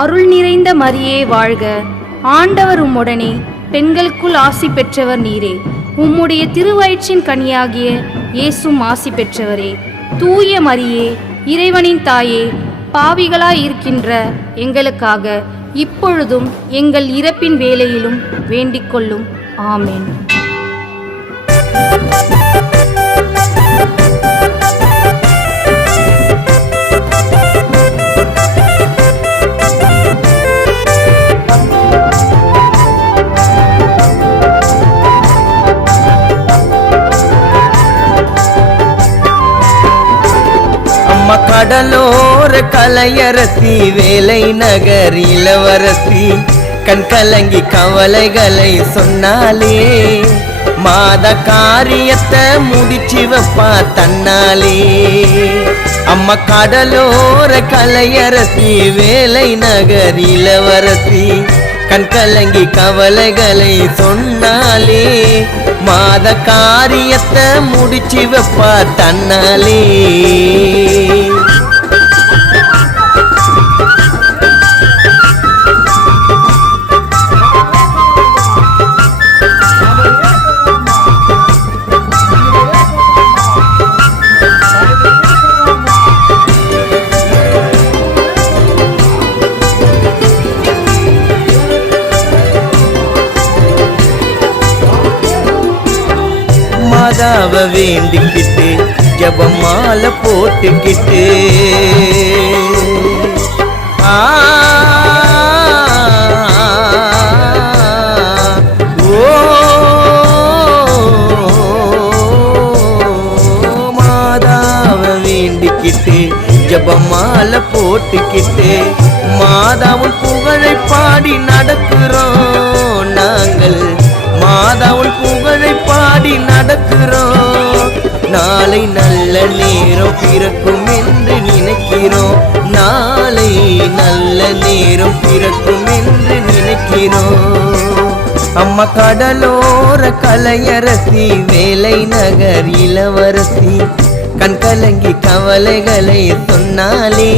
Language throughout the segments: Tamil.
அருள் நிறைந்த மரியே வாழ்க. ஆண்டவர் உம்முடனே, பெண்களுக்குள் ஆசி பெற்றவர் நீரே. உம்முடைய திருவயிற்றின் கனியாகிய இயேசும் ஆசி பெற்றவரே. தூய மரியே, இறைவனின் தாயே, பாவிகளாய் இருக்கின்ற எங்களுக்காக இப்பொழுதும் எங்கள் இறப்பின் வேளையிலும் வேண்டிக் கொள்ளும். ஆமென். கடலோர கலையரசி, வேலை நகர் இளவரசி, கண் கலங்கி கவலைகளை சொன்னாலே, மாத காரியத்தை முடிச்சு வைப்பா தன்னாலே. அம்மா கடலோர கலையரசி, வேலை நகர் இளவரசி, கண் கலங்கி கவலைகளை சொன்னாலே, மாத காரியத்தை முடிச்சு வைப்பா தன்னாலே. மாதாவ வேண்டிக்கிட்டு ஜபம் மாலை போட்டுக்கிட்டு, மாதாவ வேண்டிக்கிட்டு ஜபம் மாலை போட்டுக்கிட்டு, மாதாவின் புகழை பாடி நடக்கிறோம் நாங்கள். மாதாவின் புகழை பாடி நடக்கிறோம். நாளை நல்ல நேரம் பிறக்கும் என்று நினைக்கிறோம். நாளை நல்ல நேரம் பிறக்கும் என்று நினைக்கிறோம். அம்மா கடலோர கலையரசி, வேலை நகர் இளவரசி, கண் கலங்கி கவலைகளை சொன்னாலே,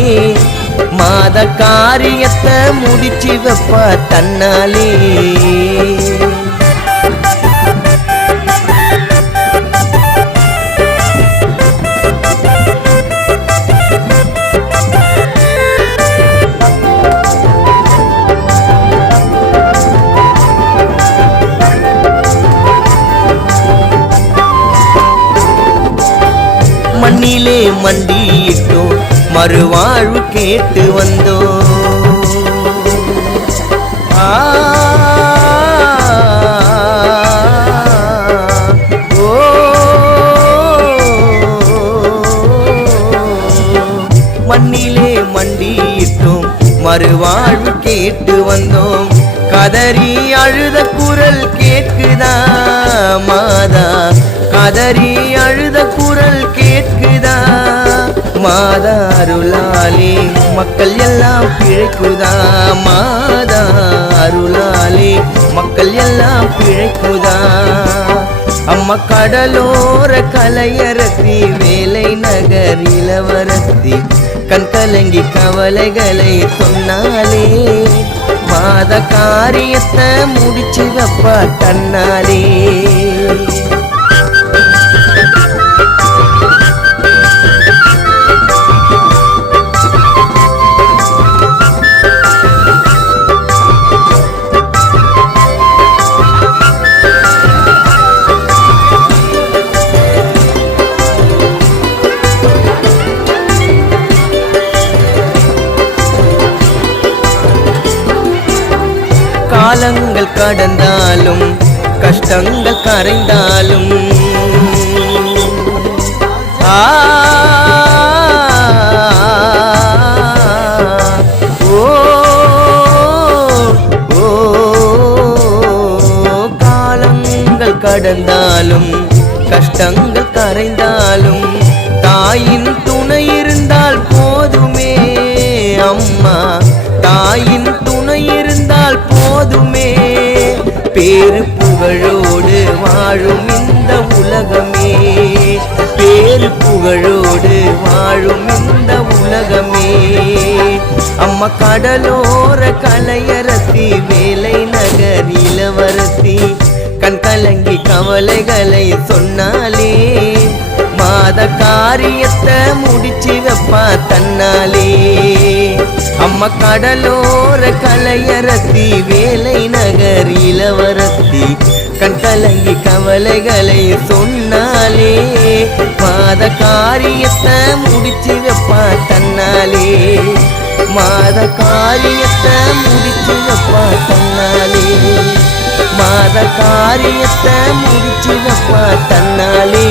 மாத காரியத்தை முடிச்சு வைப்பா தன்னாலே. மண்ணிலே மண்டியிட்டோம், மறுவாழ்வு கேட்டு வந்தோம். மண்ணிலே மண்டியிட்டோம், மறுவாழ்வு கேட்டு வந்தோம். கதறி அழுத குரல் கேட்குதா மாதா, கதறி அழுத குரல் கேட்குதா மாதா. அருளாலே மக்கள் எல்லாம் பிழைக்குதா மாதா, அருளாலே மக்கள் எல்லாம் பிழைக்குதா. அம்மா கடலோர கலையரசி, வேலை நகர் இளவரசி, கண் கலங்கி கவலைகளை சொன்னாலே, மாத காரியத்தை முடிச்சு வைப்பா தன்னாலே. காலங்கள் கடந்தாலும் கஷ்டங்கள் கரைந்தாலும், காலங்கள் கடந்தாலும் கஷ்டங்கள் கரைந்தாலும், தாயின் துணை இருந்தால் போதுமே அம்மா, தாயின் துணை இருந்தால் போதுமே. பேரு புகழோடு வாழும் இந்த உலகமே, பேரு புகழோடு வாழும் இந்த உலகமே. அம்மா அம்மா கடலோர கலையரசி வேலை நகர் இளவரசி கண் கலங்கி கவலைகளை சொன்னாலே மாத காரியத்தை முடிச்சு வைப்பா தன்னாலே அம்மா கடலோர கலையரசி வேலை நகர் இளவரசி கண் கலங்கி கவலைகளை சொன்னாலே மாத காரியத்தை முடிச்சு வைப்பா தன்னாலே மாத காரியத்தை முடிச்சு வைப்பா தன்னாலே மாத காரியத்தை முடிச்சு வைப்பா தன்னாலே